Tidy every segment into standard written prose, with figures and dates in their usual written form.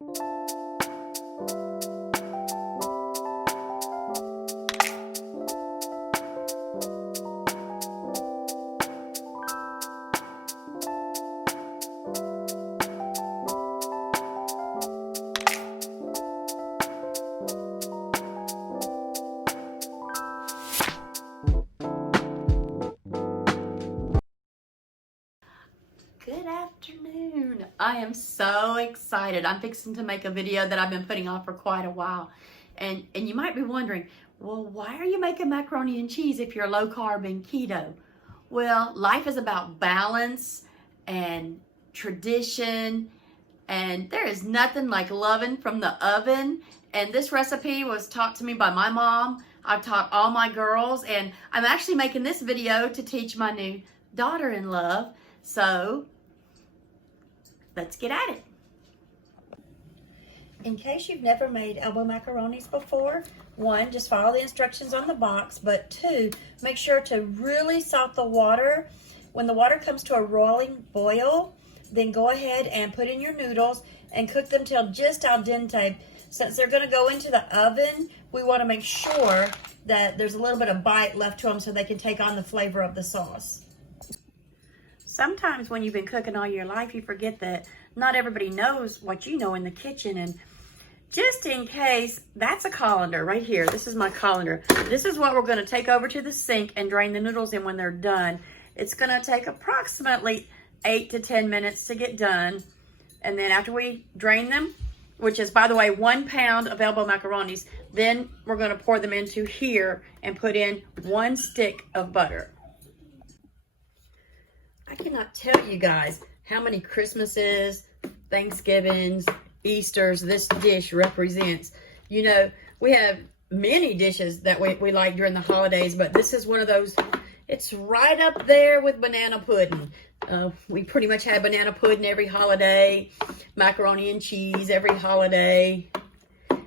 Good afternoon. I am so excited. I'm fixing to make a video that I've been putting off for quite a while. And you might be wondering, well, why are you making macaroni and cheese if you're low carb and keto? Well, life is about balance and tradition, and there is nothing like loving from the oven. And this recipe was taught to me by my mom. I've taught all my girls, and I'm actually making this video to teach my new daughter-in-law. So let's get at it. In case you've never made elbow macaronis before, 1, just follow the instructions on the box, but 2, make sure to really salt the water. When the water comes to a rolling boil, then go ahead and put in your noodles and cook them till just al dente. Since they're going to go into the oven, we want to make sure that there's a little bit of bite left to them so they can take on the flavor of the sauce. Sometimes when you've been cooking all your life, you forget that not everybody knows what you know in the kitchen. And just in case, that's a colander right here. This is my colander. This is what we're going to take over to the sink and drain the noodles in when they're done. It's going to take approximately 8 to 10 minutes to get done. And then after we drain them, which is, by the way, 1 pound of elbow macaronis, then we're going to pour them into here and put in 1 stick of butter. I cannot tell you guys how many Christmases, Thanksgivings, Easters this dish represents. You know, we have many dishes that we like during the holidays, but this is one of those. It's right up there with banana pudding. We pretty much have banana pudding every holiday, macaroni and cheese every holiday,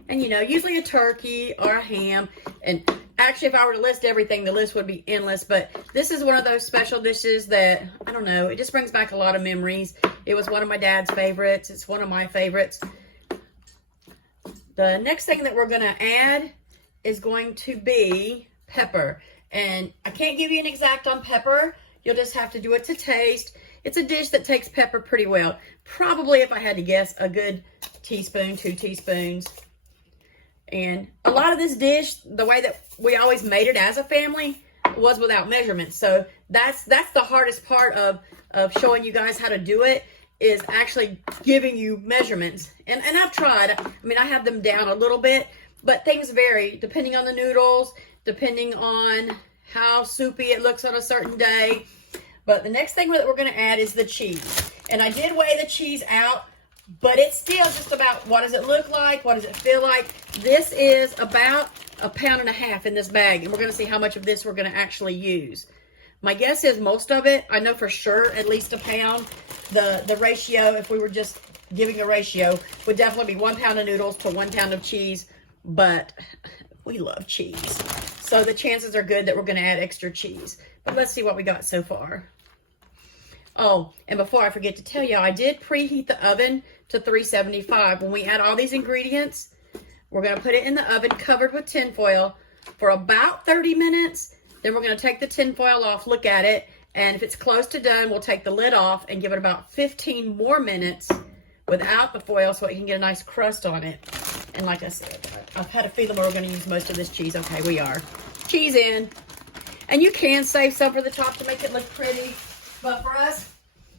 and, you know, usually a turkey or a ham. And actually, if I were to list everything, the list would be endless, but this is one of those special dishes that, I don't know, it just brings back a lot of memories. It was one of my dad's favorites. It's one of my favorites. The next thing that we're going to add is going to be pepper. And I can't give you an exact on pepper. You'll just have to do it to taste. It's a dish that takes pepper pretty well. Probably, if I had to guess, a good teaspoon, 2 teaspoons. And a lot of this dish, the way that we always made it as a family, was without measurements. So that's the hardest part of showing you guys how to do it, is actually giving you measurements. And I've tried. I mean, I have them down a little bit, but things vary depending on the noodles, depending on how soupy it looks on a certain day. But the next thing that we're going to add is the cheese. And I did weigh the cheese out, but it's still just about, what does it look like? What does it feel like? This is about 1.5 pounds in this bag, and we're going to see how much of this we're going to actually use. My guess is most of it, I know for sure, at least 1 pound. The ratio, if we were just giving a ratio, would definitely be 1 pound of noodles to 1 pound of cheese, but we love cheese. So the chances are good that we're going to add extra cheese. But let's see what we got so far. Oh, and before I forget to tell you, I did preheat the oven to 375. When we add all these ingredients, we're going to put it in the oven covered with tin foil for about 30 minutes. Then we're going to take the tin foil off, look at it, and if it's close to done, we'll take the lid off and give it about 15 more minutes without the foil so it can get a nice crust on it. And like I said, I've had a feeling we're going to use most of this cheese. Okay, we are. Cheese in. And you can save some for the top to make it look pretty. But for us,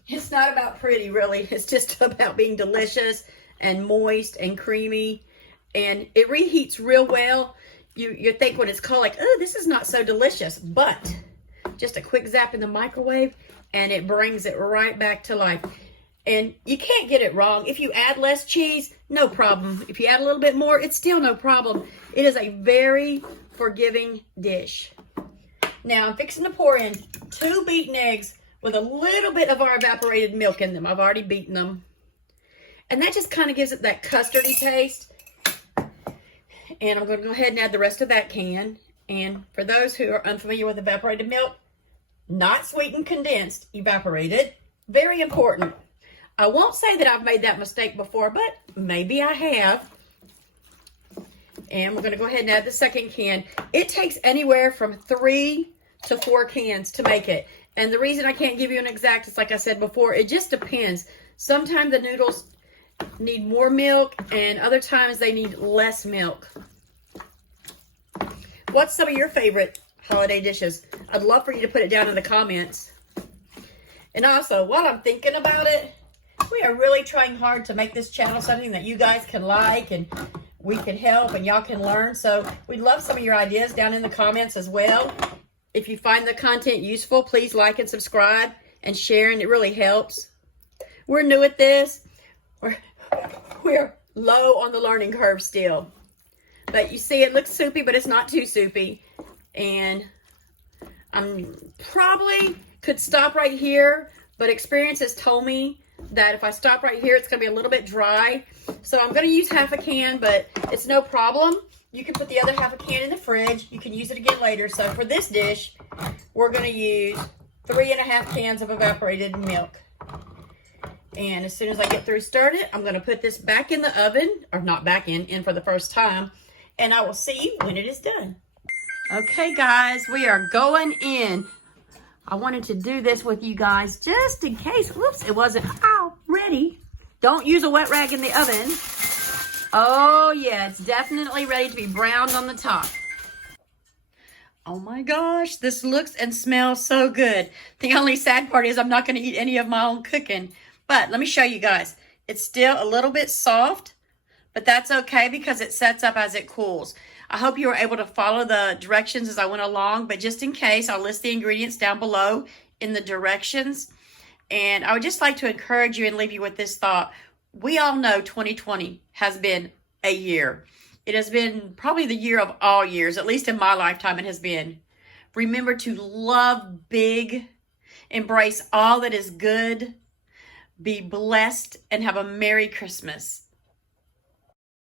it's not about pretty, really. It's just about being delicious and moist and creamy. And it reheats real well. You think when it's cold, like, oh, this is not so delicious. But just a quick zap in the microwave, and it brings it right back to life. And you can't get it wrong. If you add less cheese, no problem. If you add a little bit more, it's still no problem. It is a very forgiving dish. Now, I'm fixing to pour in 2 beaten eggs with a little bit of our evaporated milk in them. I've already beaten them. And that just kind of gives it that custardy taste. And I'm going to go ahead and add the rest of that can. And for those who are unfamiliar with evaporated milk, not sweetened, condensed, evaporated. Very important. I won't say that I've made that mistake before, but maybe I have. And we're going to go ahead and add the second can. It takes anywhere from 3 to 4 cans to make it. And the reason I can't give you an exact is, like I said before, it just depends. Sometimes the noodles need more milk, and other times they need less milk. What's some of your favorite holiday dishes? I'd love for you to put it down in the comments. And also, while I'm thinking about it, we are really trying hard to make this channel something that you guys can like and we can help and y'all can learn. So we'd love some of your ideas down in the comments as well. If you find the content useful, please like and subscribe and share, and it really helps. We're new at this. We're low on the learning curve still. But you see, it looks soupy, but it's not too soupy. And I'm probably could stop right here, but experience has told me that if I stop right here, it's going to be a little bit dry. So I'm going to use half a can, but it's no problem. You can put the other half a can in the fridge. You can use it again later. So for this dish, we're going to use 3.5 cans of evaporated milk. And as soon as I get through stirring it, I'm going to put this back in the oven, or not back in for the first time. And I will see you when it is done. Okay, guys, we are going in. I wanted to do this with you guys just in case. Whoops, it wasn't all ready. Don't use a wet rag in the oven. Oh, yeah, it's definitely ready to be browned on the top. Oh my gosh, this looks and smells so good. The only sad part is I'm not going to eat any of my own cooking. But let me show you guys. It's still a little bit soft, but that's okay because it sets up as it cools. I hope you were able to follow the directions as I went along, but just in case, I'll list the ingredients down below in the directions. And I would just like to encourage you and leave you with this thought. We all know 2020 has been a year. It has been probably the year of all years, at least in my lifetime it has been. Remember to love big, embrace all that is good, be blessed, and have a Merry Christmas.